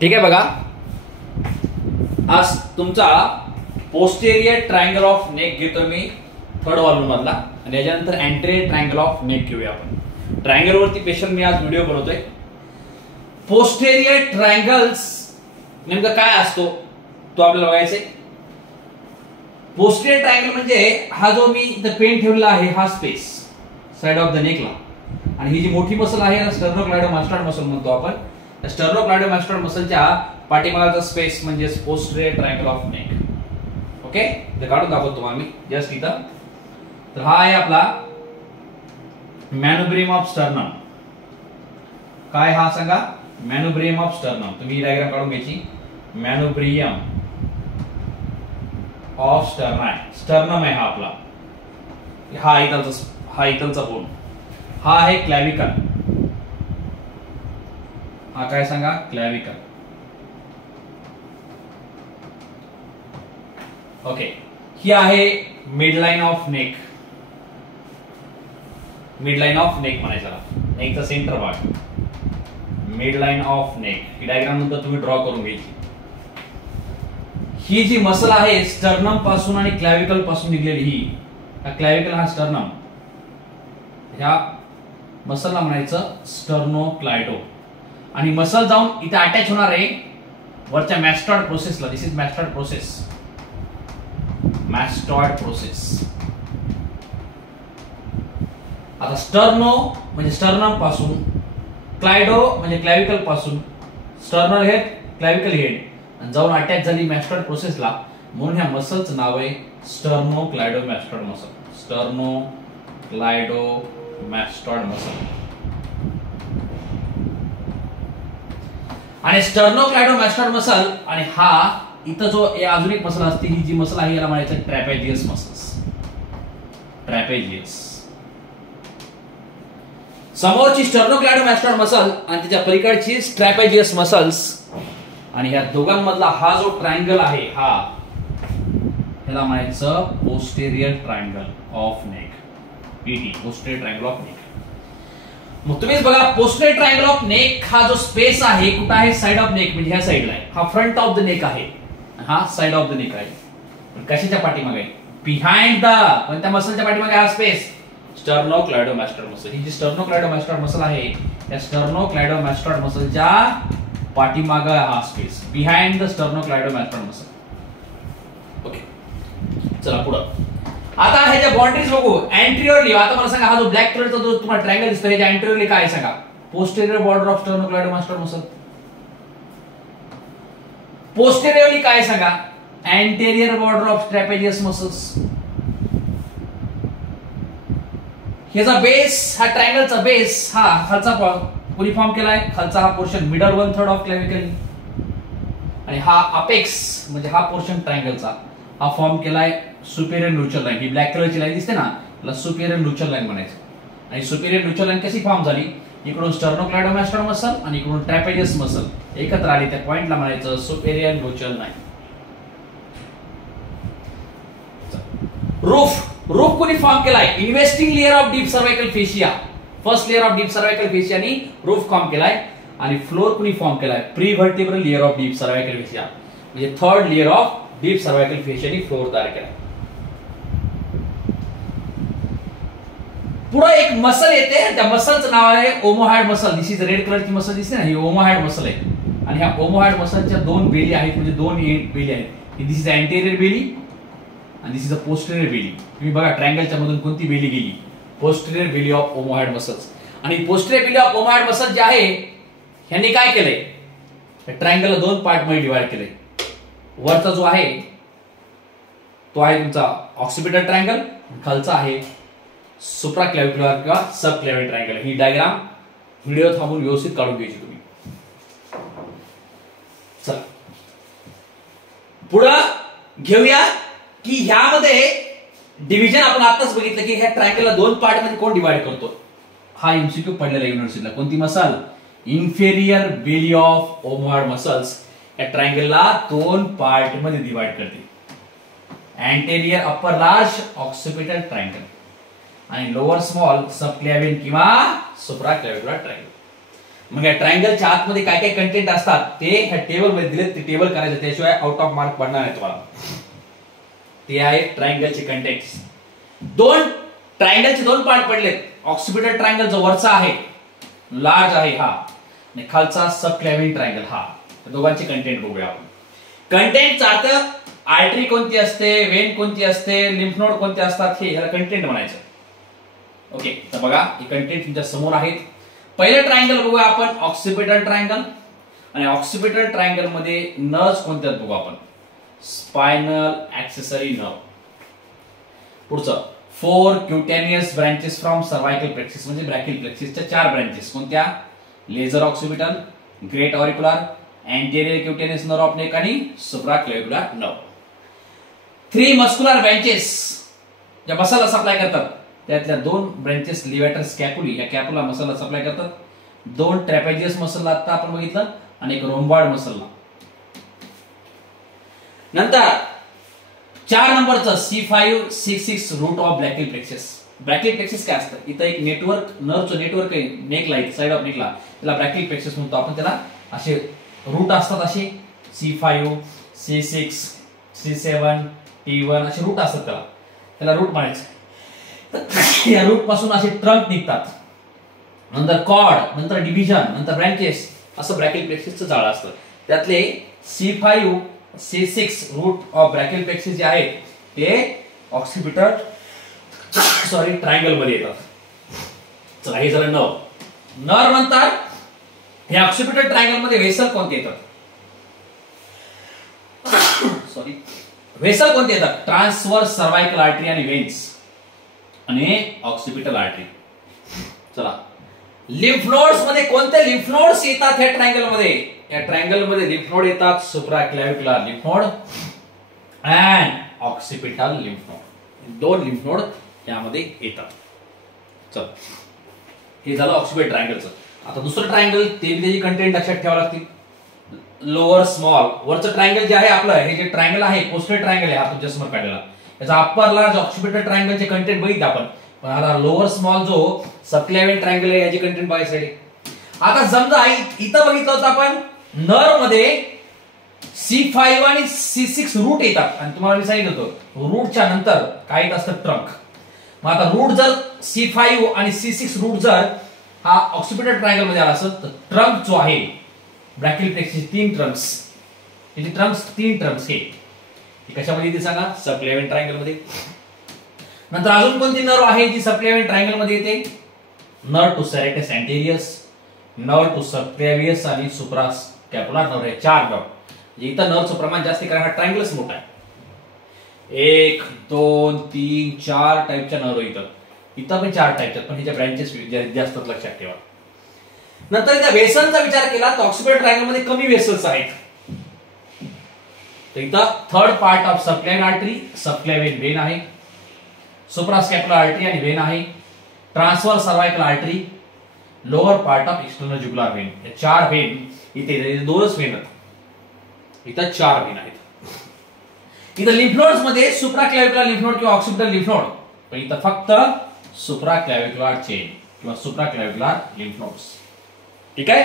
ठीक आहे बघा, आज तुमचा पोस्टेरियर ट्रायंगल ऑफ नेक घेतो मी थर्ड वॉल्यूम मधला, आणि याच्यानंतर अँटेरियर ट्रायंगल ऑफ नेक घेऊया आपण. ट्रायंगल वरती स्पेशल मी आज व्हिडिओ बनवतोय. पोस्टेरियर ट्रायंगल्स नेमकं काय असतो तो आपल्याला बघायचंय. पोस्टेरियर ट्रायंगल म्हणजे हा जो मी इथं पेन ठेवलेला आहे हा स्पेस साइड ऑफ द नेकला, आणि ही जी मोठी मसल आहे स्टर्नोक्लायडोमास्टॉइड मसल म्हणतो आपण. स्टर्नोक्लायडोमास्टॉइड मसलच्या पाठीमागचा स्पेस म्हणजे posterior triangle of neck. Okay, ते काढून दाखवतो तुम्हाला मी जस्ट इथं. तर हा आहे आपला मॅनुब्रियम ऑफ स्टर्नम. काय हा सांगा? मॅनुब्रियम ऑफ स्टर्नम. तुम्ही डायग्राम काढून घ्यायची. मॅनुब्रियम ऑफ स्टर्नम आहे हा आपला. हा इथलचा बोन. हा आहे क्लॅविकल. हा काय सांगा? क्लॅविकल. ओके, ही आहे मिडलाईन ऑफ नेक. मिडलाईन ऑफ नेक म्हणायचं, नेकचा सेंटर भाग. मिडलाईन ऑफ नेक ही डायग्राम नंतर तुम्ही ड्रॉ करून घ्यायची. ही जी मसल आहे स्टर्नम पासून आणि क्लॅविकल पासून निघलेली, ही क्लॅविकल हा स्टर्नम, ह्या मसलला म्हणायचं स्टर्नोक्लायडो. आणि मसल जाऊन इथे अटॅच होणार आहे वरच्या मॅस्टॉइड प्रोसेसला. दिस इज मॅस्टॉइड प्रोसेस. मॅस्टॉइड प्रोसेस. आता स्टर्नो म्हणजे स्टर्नम पासून, क्लायडो म्हणजे क्लॅविकल पासून, स्टर्नल हेड, क्लॅविकल हेड, आणि जाऊन अटॅच झाली मॅस्टॉइड प्रोसेसला, म्हणून ह्या मसलचं नाव आहे स्टर्नोक्लायडोमास्टॉइड मसल. स्टर्नोक्लायडोमास्टॉइड मसल. आणि स्टर्नोक्लायडोमास्टॉइड मसल, आणि हा इथं जो अजून एक मसल असते, ही जी मसल आहे याला म्हणायचं ट्रॅपेजियस मसल्स. ट्रॅपेजियस. समोरची स्टर्नोक्लायडोमास्टॉइड मसल आणि त्याच्या पलीकडची ट्रॅपेजियस मसल्स, आणि ह्या दोघांमधला हा जो ट्रायंगल आहे हा ह्याला म्हणायचं posterior triangle of neck. PT, posterior triangle of neck. मग तुम्हीच बघा, पोस्टेरियर ट्रायंगल ऑफ नेक हा जो स्पेस आहे कुठं आहे? साइड ऑफ नेक, म्हणजे ह्या साइडला आहे. हा फ्रंट ऑफ द नेक आहे, हा साइड ऑफ द नेक आहे. पण कशाच्या पाठीमागे? Behind the. पण त्या मसलच्या पाठीमागे हा स्पेस स्टर्नोक्लायडोमास्टॉइड मसल. ही जी स्टर्नोक्लायडोमास्टॉइड मसल आहे त्या स्टर्नोक्लायडोमास्टॉइड मसलच्या पाठीमागे हा space, behind the sternocleidomastoid muscle. Okay, चला पुढे. आता ह्याच्या बाउंड्रीज बघू. अँटेरियरली, आता मला सांगा, हा जो ब्लॅक कलरचा जो तुम्हाला ट्रायंगल दिसतो ह्याच्या अँटेरियरली काय आहे सांगा? Posterior border of sternocleidomastoid muscle. Posteriorly काय सांगा? Anterior border of trapezius muscles. ह्याचा बेस, हा ट्रायंगलचा बेस, हा खालचा कोणी फॉर्म केलाय? खालचा हा पोर्शन मिडल 1/3 ऑफ क्लॅविकल, आणि हा अपेक्स म्हणजे हा पोर्शन ट्रायंगलचा हा फॉर्म केलाय सुपेरियर न्यूट्रल लाईन. ही ब्लॅक कलरची लाईन दिसते ना, त्याला सुपेरियर न्यूट्रल लाईन म्हणायचं. आणि सुपेरियर न्यूट्रल लाईन कशी फॉर्म झाली? इकडून स्टर्नोक्लायडोमास्टॉइड मसल आणि इकडून ट्रॅपेजियस मसल एकत्र आली, त्या पॉइंटला म्हणायचं सुपेरियर न्यूट्रल लाईन. रूफ कोणी फॉर्म केलाय? Investing layer of deep cervical fascia. First layer of deep cervical फेशियानी रूफ फॉर्म केलाय. आणि फ्लोर कोणी फॉर्म केलाय? Prevertebral layer of deep cervical fascia, म्हणजे third layer of deep cervical फेशियानी floor तयार केला. पुढे एक मसल येते, त्या मसलचं नाव आहे omohyoid muscle. This is red कलरची मसल दिसते ना, ही ओमोहॉइड मसल आहे. आणि ह्या ओमोहॉइड मसलच्या दोन बेली आहेत, म्हणजे दोन बेली आहेत. दिस इज अँटेरियर बेली आणि this is a posterior belly. तुम्ही बघा ट्रायंगलच्या मधून कोणती बेली गेली? Posterior belly of omohyoid muscles. आणि posterior belly of omohyoid muscle जे आहे ह्यांनी काय केलंय? ट्रायंगलला दोन पार्ट मध्ये डिवाइड केलंय. वरचा जो आहे तो आहे तुमचा ऑक्सिपिटल ट्रायंगल, खालचा आहे सुप्राक्लॅव्हिक्युलर किंवा सब क्लॅव्हिकल ट्रायंगल. ही डायग्राम व्हिडिओ थांबून व्यवस्थित काढून घ्यायची तुम्ही. चला पुढे घेऊया की ह्यामध्ये डिव्हिजन आपण आताच बघितलं की ह्या ट्रायंगलला दोन पार्ट मध्ये कोण डिवाइड करतो? हा एमसीक्यू पडलेला युनिव्हर्सिटीला. कोणती muscle? Inferior belly of omohyoid muscles या ट्रायंगलला दोन पार्ट मध्ये डिवाइड करते. Anterior upper large occipital triangle आणि लोअर स्मॉल सबक्लॅव्हियन किंवा सुप्राक्लॅव्हिक्युलर ट्रायंगल. मग या ट्रायंगलच्या आतमध्ये काय काय कंटेंट असतात ते ह्या टेबल मध्ये दिले, ते टेबल करायचं, त्याशिवाय आउट ऑफ मार्क पडणार नाही तुम्हाला. ते आहे ट्रायंगलचे कंटेंट्स. ट्रायंगलचे दोन पार्ट पडलेत. ऑक्सिपिटल ट्रायंगल जो वरचा आहे लार्ज आहे हा, आणि खालचा सबक्लॅव्हियन ट्रायंगल हा. दोघांचे कंटेंट बघूया आपण. कंटेंटचा अर्थ आर्टरी कोणती असते, वेन कोणती असते, लिम्फ नोड कोणते असतात, हे ह्याला कंटेंट म्हणायचं. ओके, तर बघा हे कंटेंट तुमच्या समोर आहेत. पहिलं ट्रायंगल बघूया आपण ऑक्सिपिटल ट्रायंगल. आणि ऑक्सिपिटल ट्रायंगल मध्ये नर्व्स कोणत्या बघू आपण. Spinal accessory nerve. पुढचं 4 cutaneous branches from cervical plexus, म्हणजे ब्रॅकियल प्लेक्सिसच्या 4 ब्रांचेस कोणत्या. Lesser occipital, great auricular, anterior cutaneous nerve of neck आणि सुप्राक्लेव्हिक्युलर नर्व. 3 मस्क्युलर ब्रांचेस ज्या मसलला सप्लाय करतात, त्यातल्या 2 ब्रांचेस लिव्हेटर स्कॅपुली या कॅपुला मसलला सप्लाय करतात. 2 ट्रॅपेजियस मसलला आता आपण बघितलं, आणि एक रोम्बॉइड मसलला. नंतर 4 नंबरचं C5 C6 root of brachial plexus. Brachial plexus काय असतं, इथं एक नेटवर्क, नर्वचं नेटवर्क आहे नेकला, साइड ऑफ नेकला, त्याला ब्रॅकियल प्लेक्सिस म्हणतो आपण. त्याला असे रूट असतात, असे C5 C6 C7 T1 असे रूट असतात, त्याला रूट म्हणायचं. या रूट पासून असे ट्रंक निघतात, नंतर कॉर्ड, नंतर डिव्हिजन, नंतर ब्रँचेस, असं ब्रॅकियल प्लेक्सिसचं जाळं असतं. त्यातले C5 C6 root of brachial plexus जे आहेत ते ऑक्सिपिटल ट्रायंगल मध्ये येतात. चला, हे झालं नर्व म्हणतात. हे ऑक्सिपिटल ट्रायंगल मध्ये व्हेसल कोणते येतात, व्हेसल कोणते येतात. ट्रान्सवर्स सर्वायकल आर्टरी आणि वेन्स आणि ऑक्सिपिटल आर्टरी. चला, लिम्फ नोड्स मध्ये कोणते लिम्फ नोड्स येतात या ट्रायंगल मध्ये. या ट्रायंगल मध्ये लिम्फ नोड येतात, supraclavicular lymph node and occipital lymph node. 2 lymph node यामध्ये येतात. चल, हे झालं ऑक्सिपिटल ट्रायंगलचं. आता दुसरं ट्रायंगल, ते त्याची कंटेंट लक्षात ठेवावं लागतील. लोअर स्मॉल, वरचं ट्रायंगल जे आहे आपलं, हे जे ट्रायंगल आहे पोस्टर ट्रायंगल आहे, हा तुमच्या समोर काढलेला. याचा अप्पर लार्ज ऑक्सिपिटल ट्रायंगलचे कंटेंट बघितले आपण. पण आता लोअर स्मॉल जो सबक्लॅव्हियन ट्रायंगल आहे याचे कंटेंट बघायचे. आता समजा इथं बघितलं होतं आपण, नर्व मध्ये C5 आणि C6 रूट येतात, आणि तुम्हाला मी सांगितलं होतं रूटच्या नंतर काय असतं, ट्रंक. मग आता रूट जर C5 आणि C6 रूट जर हा ऑक्सिपिटल ट्रायंगल मध्ये आला असेल, तर ट्रंक जो आहे ब्रॅकियल प्लेक्सिस 3 ट्रंक्स, याचे ट्रंक्स 3 ट्रंक्स हे कशामध्ये येते सांगा, सबक्लॅव्हियन ट्रायंगल मध्ये. नंतर अजून कोणती नर्व आहे जी सबक्लॅव्हियन ट्रायंगल मध्ये येते. नर्व टू सेरेटस अँटेरियस, नर्व टू सबक्लॅव्हियस आणि सुप्रास्कॅपुलर नर्व. हे 4 नर्व. इथं नर्वचं प्रमाण जास्त कारण हा ट्रायंगलच मोठा आहे. 1 2 3 4 टाइपच्या नर्व इथं पण 4 टाइपच्या, पण ह्याच्या ब्रँचेस जास्त लक्षात ठेवा. नंतर इथं वेसलचा विचार केला तर ऑक्सिपिटल ट्रायंगल मध्ये कमी वेसल्स आहेत. तर इथं 3rd part of subclavian artery, subclavian Wien आहे, सुप्रास्कॅपुलर आर्टरी आणि वेन आहे, transverse cervical artery, lower part of external jugular vein. हे 4 वेन इथे 2च वेन आहेत, इथं 4 वेन आहेत. इथं लिम्फ नोड्स मध्ये सुप्राक्लॅव्हिक्युलर लिम्फ नोड किंवा ऑक्सिपिटल लिम्फ नोड, पण इथं फक्त सुप्राक्लॅव्हिक्युलर चेन किंवा सुप्राक्लॅव्हिक्युलर लिम्फ नोड्स. ठीक आहे.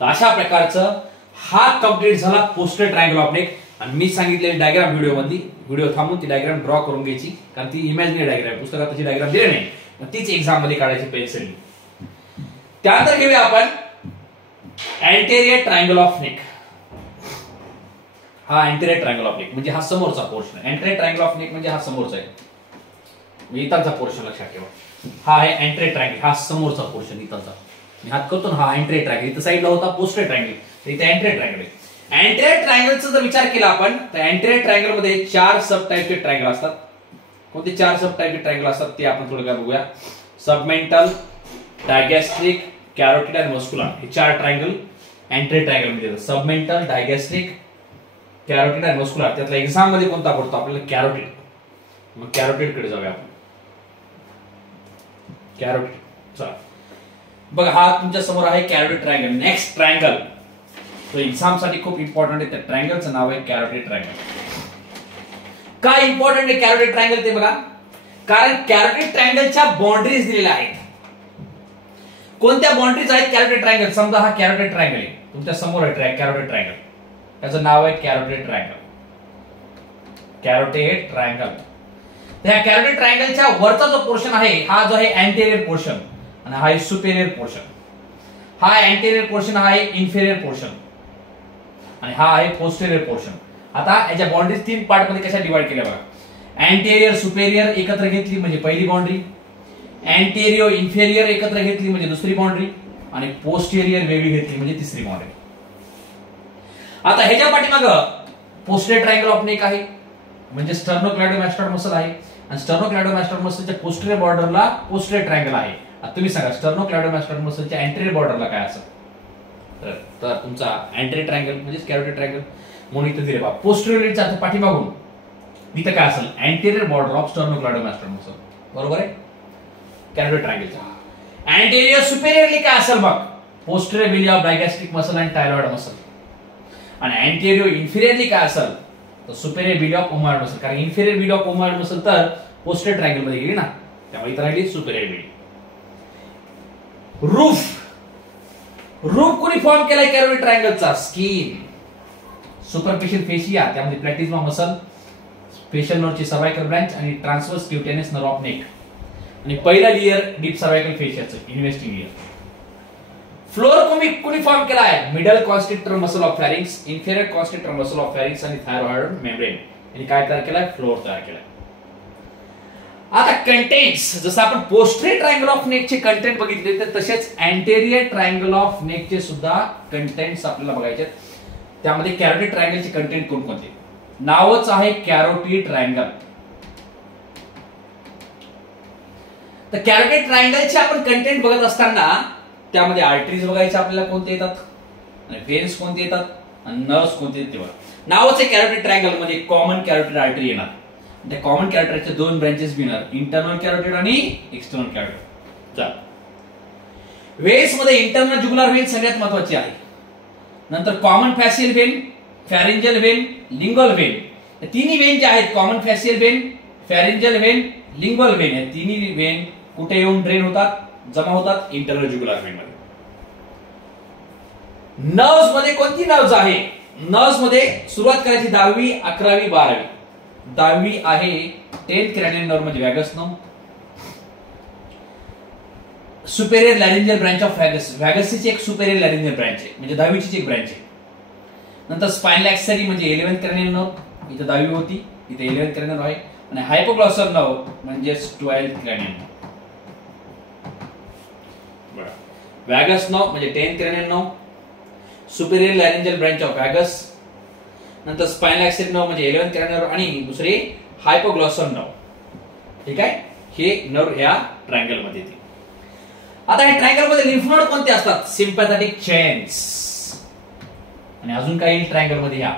तर अशा प्रकारचं हा कंप्लीट झाला पोस्टर ट्रायंगल ऑफ नेक. आणि मी सांगितलेली डायग्राम व्हिडिओ थांबून ती डायग्राम ड्रॉ करून घ्यायची, कारण ती इमॅजिनरी डायग्राम, पुस्तकात त्याची डायग्राम दिली नाही, तीच एक्झाम मध्ये काढायची पेन्सिल. त्यानंतर घेऊया आपण अँटेरियर ट्रायंगल ऑफ नेक. हा अँटेरियर ट्रायंगल ऑफ नेक म्हणजे हा समोरचा पोर्शन आहे. अँटेरियर ट्रायंगल ऑफ नेक म्हणजे हा समोरचा आहे, इथलचा पोर्शन लक्षात ठेवा. हा आहे अँटेरियर ट्रायंगल, हा समोरचा पोर्शन इथलचा. मी हात करतो ना, हा अँटेरियर ट्रायंगल. इथं साईडला होता पोस्टर ट्रायंगल, तर इथे अँटेरियर ट्रायंगल आहे. अँटेरियर ट्रायंगलचा जर विचार केला आपण, तर अँटेरियर ट्रायंगल मध्ये 4 सब टाइपचे ट्रायंगल असतात. कोणते 4 सब टाइपचे ट्रायंगल असतात ते आपण थोडं काय बघूया. सबमेंटल, डायगॅस्ट्रिक, कॅरोटिड आणि मस्क्युलर, हे 4 ट्रायंगल अँटेरियर ट्रायंगल मध्ये येतात. सबमेंटल, डायगॅस्ट्रिक, कॅरोटिड आणि मस्क्युलर. त्यातला एक्झाम मध्ये कोणता पडतो आपल्याला, कॅरोटिड. मग कॅरोटिड कडे जाऊया आपण. कॅरोटिड, चला बघा, हा तुमच्या समोर आहे कॅरोटिड ट्रायंगल. नेक्स्ट ट्रायंगल तो एक्झाम साठी खूप इम्पॉर्टंट आहे. त्या ट्रायंगलचं नाव आहे कॅरोटिड ट्रायंगल. काय इम्पॉर्टंट आहे कॅरोटिड ट्रायंगल ते बघा, कारण कॅरोटिड ट्रायंगलच्या बाउंड्रीज दिलेल्या आहेत. कोणत्या बाउंड्रीज आहेत कॅरोटिड ट्रायंगल? समजा हा कॅरोटिड ट्रायंगल आहे, तुमच्या समोर आहे कॅरोटिड ट्रायंगल, त्याचं नाव आहे कॅरोटिड ट्रायंगल. Carotid triangle. त्या कॅरोटिड ट्रायंगलच्या वरचा जो पोर्शन आहे हा जो आहे अँटेरियर पोर्शन आणि हा आहे सुपेरियर पोर्शन. हा अँटेरियर पोर्शन, हा आहे इन्फेरियर पोर्शन आणि हा आहे पोस्टेरियर पोर्शन. आता याच्या बाउंड्रीज तीन पार्ट मध्ये कशा डिवाइड केल्या बघा. अँटेरियर सुपेरियर एकत्र घेतली म्हणजे पहिली बाउंड्री, अँटेरियर इन्फेरियर एकत्र घेतली म्हणजे दुसरी बाउंड्री आणि पोस्टेरियर वेगळी घेतली म्हणजे तिसरी बाउंड्री. आता ह्याच्या पाठीमागं पोस्टेरियर ट्रायंगल ऑफ नेक आहे म्हणजे स्टर्नोक्लेडोमॅस्टॉइड मसल आहे आणि स्टर्नोक्लेडोमॅस्टॉइड मसलच्या पोस्टेरियर बॉर्डरला पोस्टेरियर ट्रायंगल आहे. आता तुम्ही सांगा स्टर्नोक्लेडोमॅस्टॉइड मसलच्या अँटेरियर बॉर्डरला काय असेल? तर तुमचा अँटेरियर ट्रायंगल म्हणजे कॅरोटिड ट्रायंगल म्हणून इथे दिले बघा. पोस्टेरियरच्या पाठीमागून इथं काय असेल? Anterior border of sternocleidomastoid muscle. बरोबर आहे कॅरोटिड ट्रायंगलच्या. अँटेरियर सुपेरियरली काय असेल बघ? Posterior belly of digastric muscle आणि टायरॉइड मसल. आणि अँटेरियर इन्फेरियरली काय असेल? तर superior belly of omohyoid muscle. कारण inferior belly of omohyoid muscle तर पोस्टेरियर ट्रायंगल मध्ये गेली ना, त्यामुळे इथं राहिली सुपेरियर विली. रूफ कोणी फॉर्म केलाय कॅरोटिड ट्रायंगलचा? स्किन, सुपरफिशियल फेशिया, त्यामध्ये प्लॅटिज्मा मसल, स्पेशल नर्वची सर्वायकल ब्रांच आणि transverse cutaneous nerve of neck. आणि पहिला लेयर डीप सर्वायकल फेशियाचं इन्व्हेस्टिंग लेयर. फ्लोर कोणी फॉर्म केला आहे? Middle constrictor muscle of pharynx, inferior constrictor muscle of pharynx आणि थायरॉइड मेम्ब्रेन यांनी काय तयार केलाय? फ्लोर तयार केलाय. आता कंटेंट्स, जसं आपण पोस्टेरियर ट्रायंगल ऑफ नेकचे कंटेंट बघितले तर तसेच अँटेरियर ट्रायंगल ऑफ नेकचे सुद्धा कंटेंट्स आपल्याला बघायचे. त्यामध्ये कॅरोटिड ट्रायंगलचे कंटेंट कोणकोणते? नावच आहे कॅरोटिड ट्रायंगल. तर कॅरोटिड ट्रायंगलचे आपण कंटेंट बघत असताना त्यामध्ये आर्टरीज बघायचे आपल्याला कोणते येतात आणि व्हेन्स कोणते येतात आणि नर्व्स कोणते येतात. तेव्हा नावच आहे कॅरोटिड ट्रायंगल मध्ये कॉमन कॅरोटिड आर्टरी येणार. त्या कॉमन कॅरोटिडचे दोन ब्रांचेस येणार, इंटरनल कॅरोटिड आणि एक्सटर्नल कॅरोटिड. चला, व्हेन्स मध्ये इंटरनल जुगुलार व्हेन सगळ्यात महत्त्वाची आहे. नंतर common facial vein, pharyngeal vein, lingual vein. या तिन्ही व्हेन जे आहेत, common facial vein, pharyngeal vein, lingual vein, या तिन्ही व्हेन कुठे येऊन ड्रेन होतात, जमा होतात? इंटरनल जुगुलार व्हेन मध्ये. नर्व्स मध्ये कोणती नर्व्स आहे? नर्व्स मध्ये सुरुवात करायची 10वी, 11वी, 12वी. 10वी आहे 10th cranial nerve म्हणजे vagus nerve. Superior laryngeal branch of vagus, वॅगसची एक सुपेरियर लॅरिंजियल ब्रांच आहे म्हणजे 10वीची एक ब्रांच आहे. नंतर स्पाइनल ॲक्सेसरी म्हणजे 11th cranial nerve, इथे 10वी होती, इथे 11th cranial nerve आहे. आणि हायपोग्लॉसल नर्व म्हणजे 12th cranial nerve. Vagus nerve म्हणजे 10th cranial nerve, superior laryngeal branch of vagus, नंतर स्पाइनल ॲक्सेसरी नर्व म्हणजे 11th cranial nerve आणि दुसरे हायपोग्लॉसल नर्व. ठीक आहे, हे नर्व या ट्रायंगल मध्ये येते. आता या ट्रायंगल मध्ये लिम्फ नोड कोणते असतात? Sympathetic chains. आणि अजून काय येईल ट्रायंगल मध्ये? ह्या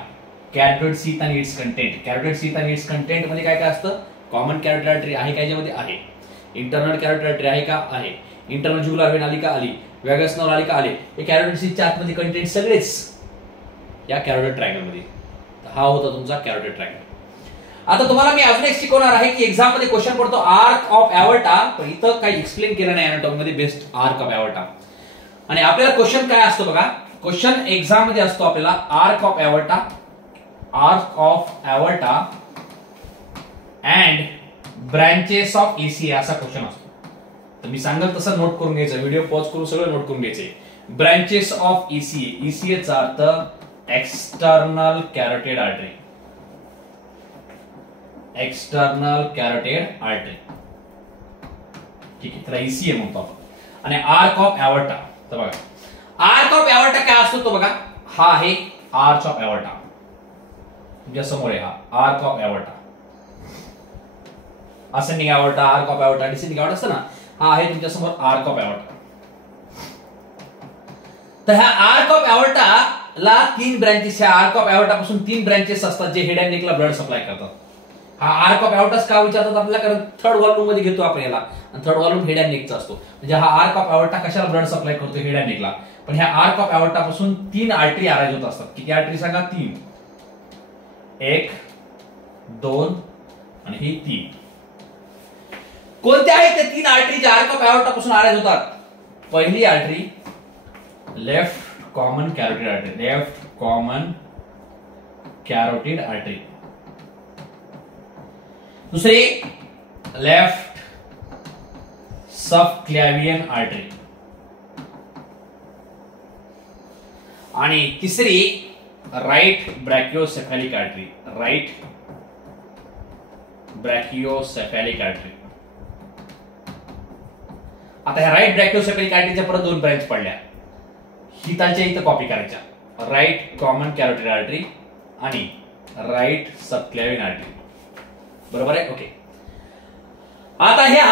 कॅरोटिड सीथ आणि इट्स कंटेंट. कॅरोटिड सीथ आणि इट्स कंटेंट मध्ये काय काय असतं? कॉमन कॅरोटिड आर्टरी आहे का याच्यामध्ये? आहे. इंटरनल कॅरोटिड आर्टरी आहे का? आहे. इंटरनल जुगुलार व्हेन आली का? आली. वॅगस नर्व आली का? आली. हे कॅरोटिड सीथच्या आतमध्ये कंटेंट सगळेच या कॅरोटिड ट्रायंगल मध्ये. हा होता तुमचा कॅरोटिड ट्रायंगल. आता तुम्हाला मी अजून एक शिकवणार आहे की एक्झाम मध्ये क्वेश्चन पडतो आर्क ऑफ एवर्टा, पण इथं काही एक्सप्लेन केलं नाही अनाटॉमी मध्ये बेस्ट आर्क ऑफ एवर्टा. आणि आपल्याला क्वेश्चन काय असतो बघा, क्वेश्चन एक्झाम मध्ये असतो आपल्याला arc of aorta, arc of aorta and branches of ECA असा क्वेश्चन असतो. तर मी सांगेल तसं नोट करून घ्यायचं, व्हिडिओ पॉज करून सगळं नोट करून घ्यायचे. ब्रांचेस ऑफ ईसीए, ईसीए चा अर्थ external carotid artery, external carotid artery. ठीक आहे, त्याला ईसीए म्हणतो आपण. आणि आर्क ऑफ एवर्टा, तर बघा आर्क ऑफ एवर्टा काय असतो तो बघा, हा आहे आर्च ऑफ एवर्टा. तुमच्या समोर आहे हा arch of aorta. Ascending aorta, arc of aorta, descending aorta असतं ना, हा आहे तुमच्या समोर आर्क ऑफ एवर्टा. तर ह्या आर्क ऑफ एवर्टा ला तीन ब्रांचेस, ह्या आर्क ऑफ एवर्टा पासून तीन ब्रांचेस असतात जे हेड अँड नेकला ब्लड सप्लाय करतात. हा आर्क ऑफ एवर्टास का विचारतात आपल्याला, कारण थर्ड व्हॉल्यूम मध्ये घेतो आपण याला, आणि थर्ड व्हॉल्यूम हेड अँड नेकचा असतो. म्हणजे हा आर्क ऑफ एवर्टा कशाला ब्लड सप्लाय करतो? हेड अँड नेकला. पण ह्या आर्क ऑफ एवर्टा पासून तीन आर्टरी अरेंज होत असतात. किती आर्टरी सांगा? तीन. 1, 2 आणि ही 3. कोणत्या आहेत त्या तीन आर्टरी ज्या आर्क ऑफ एवर्टा पासून अरेंज होतात? पहिली artery left common carotid artery, left common carotid artery. दुसरी लेफ्ट सबक्लॅव्हियन आर्टरी. आणि तिसरी right brachiocephalic artery, right brachiocephalic artery. आता ह्या राईट ब्रॅकिओसेफॅलिक आर्टरीच्या परत दोन ब्रँच पडल्या, हिताच्या इथं कॉपी करायच्या, राईट कॉमन कॅरोटिड आर्टरी आणि राईट सबक्लॅव्हियन आर्टरी. बरोबर आहे, ओके. आता ह्या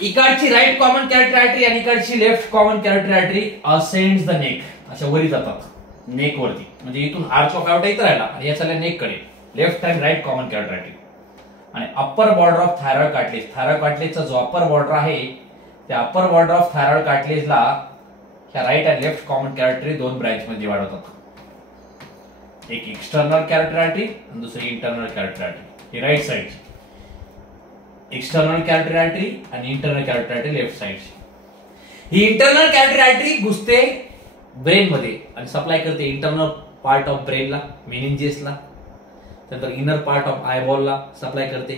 इकडची राईट कॉमन कॅरोटिड आर्टरी आणि इकडची left common carotid artery ascends the neck, अशा वरी जातात नेक वरती, म्हणजे इथून आर्च ऑफ आयोटा इथं राहिला आणि या चालल्या नेक कडे, left and right common carotid artery. आणि upper border of thyroid cartilage, thyroid कार्टिलेजचा जो अप्पर बॉर्डर आहे त्या अप्पर बॉर्डर ऑफ थायरॉइड कार्टिलेजला ह्या right and left common carotid दोन ब्रँच मध्ये वाढवतात, एक एक्सटर्नल कॅरोटिड आर्टरी आणि दुसरी इंटरनल कॅरोटिड आर्टरी. ही राईट साइडची एक्सटर्नल कॅरोटिड आर्टरी आणि इंटरनल कॅरोटिड आर्टरी लेफ्ट साइडची. ही इंटरनल कॅरोटिड आर्टरी घुसते ब्रेन मध्ये आणि सप्लाय करते इंटरनल पार्ट ऑफ ब्रेनला, मेनिंजेसला, त्यानंतर इनर पार्ट ऑफ आयबॉलला सप्लाय करते,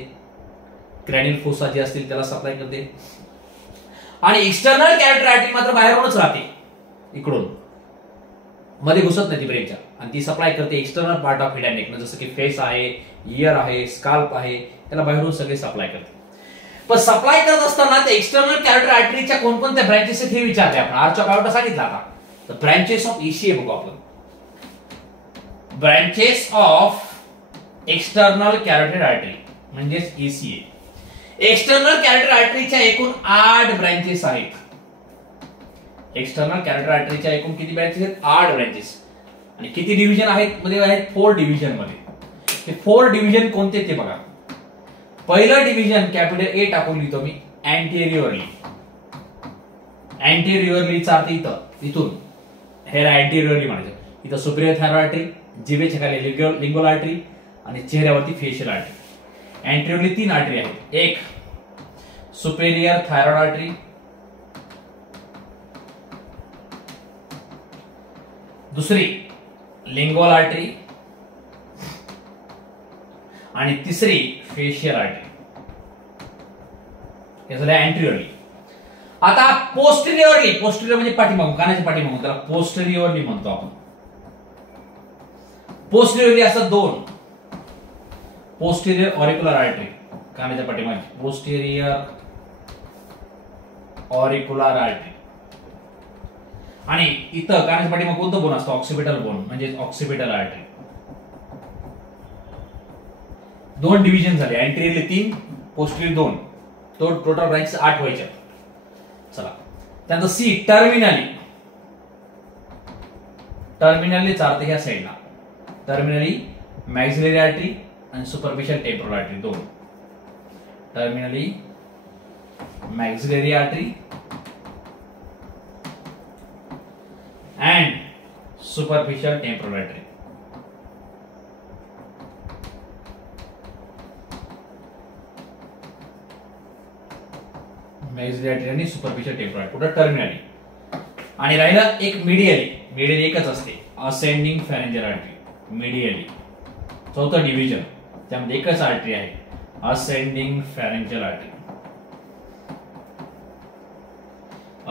क्रॅनियल फोसा जे असतील त्याला सप्लाय करते. आणि एक्सटर्नल कॅरोटिड आर्टरी मात्र बाहेरूनच राहते, इकडून मध्ये घुसत नाही ती ब्रेनच्या, आणि ती सप्लाय करते external part of head and neck, जसं की फेस आहे, इयर आहे, स्काल्प आहे, त्याला बाहेरून सगळे सप्लाय करते. पण सप्लाय करत असताना त्या एक्सटर्नल कॅरोटिड आर्टरीच्या कोणकोणत्या ब्रँचेस आहेत हे विचारले आपण. आर्च ऑफ आयोटा सांगितलं आता, तर ब्रँचेस ऑफ ईसीए बघू आपण. Branches of external carotid artery म्हणजेच ईसीए. एक्सटर्नल कॅरोटिड आर्टरीच्या एकूण 8 ब्रँचेस आहेत. एक्सटर्नल कॅरोटिड आर्टरीच्या एकूण किती ब्रँचेस आहेत? 8 ब्रँचेस. आणि किती डिव्हिजन आहेत मध्ये? आहेत 4 डिव्हिजन मध्ये. हे 4 डिव्हिजन कोणते ते बघा. पहिलं डिव्हिजन कॅपिटल ए टाकून लिहितो मी, अँटेरियरली. अँटेरियरलीचा अर्थ इथून हे अँटेरियरली म्हणायचं. इथं सुपेरियर थायरॉइड आर्टरी, जिभेच्या खाली लिंगुअल आर्टरी आणि चेहऱ्यावरती फेशियल आर्टरी. अँटेरियरली 3 आर्टरी आहेत. एक सुपेरियर थायरॉइड आर्टरी, दुसरी लिंगुअल आर्टरी आणि तिसरी फेशियल आर्टरी. हे झालं अँटेरियरली. आता पोस्टेरियरली, पोस्टेरियर म्हणजे पाठीमागून, कानाच्या पाठीमागून, त्याला पोस्टेरियरली म्हणतो आपण. पोस्टेरियरली असतात 2. पोस्टेरियर ऑरिक्युलर आर्टरी कानाच्या पाठीमागे, पोस्टेरियर ऑरिक्युलर आर्टरी. आणि इथं कानाच्या पाठीमागे कोणतं बोन असतं? ऑक्सिपिटल बोन म्हणजे ऑक्सिपिटल आर्टरी. 2 डिव्हिजन झाले. अँटेरियरली 3, पोस्टेरियर 2. तो टोटल ब्रँचेस 8 व्हायच्या. चला त्यानंतर सी टर्मिनली. टर्मिनली चालते ह्या साईडला. टर्मिनली मॅक्सिलरी आर्टरी आणि superficial temporal artery 2. Terminally maxillary artery and superficial temporal artery. maxillary artery आणि superficial temporal artery. पुढे टर्मिनली. आणि राहिलं एक मीडियली. मीडियली एकच असते, ascending pharyngeal artery. मीडियली 4थं डिव्हिजन, त्यामध्ये एकच आर्टरी आहे, ascending pharyngeal artery.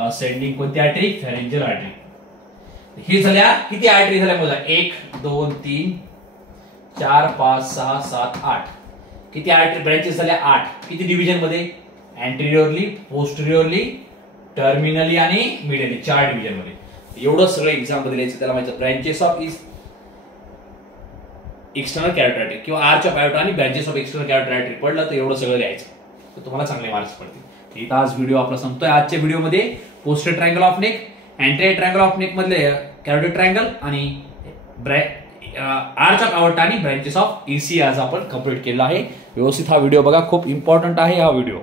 ascending कोणती आर्टरी? pharyngeal artery. ही झाल्या किती आर्टरी झाल्या बघा. 1 2 3 4 5 6 7 8. किती आर्टरी ब्रँचेस झाल्या? 8. किती डिव्हिजन मध्ये? अँटेरियरली, पोस्टेरियरली, टर्मिनली आणि मिडियली 4 डिव्हिजन मध्ये. एवढं सगळं एक्झाम मध्ये लिहायचं. त्याला माहिती branches of external carotid artery किंवा आर्च ऑफ आयोटा आणि branches of external carotid artery पडलं तर एवढं सगळं लिहायचं, तर तुम्हाला चांगले मार्क्स पडतील. ठीक, आज व्हिडिओ आपला संपतोय. आजच्या व्हिडिओमध्ये poster triangle of neck, anterior triangle of neck मधले कॅरोटिड ट्रायंगल आणि आर्च ऑफ आयोटा आणि ब्रँचेस ऑफ ईसी आज आपण कंप्लीट केला आहे. व्यवस्थित हा व्हिडिओ बघा, खूप इम्पॉर्टंट आहे हा व्हिडिओ.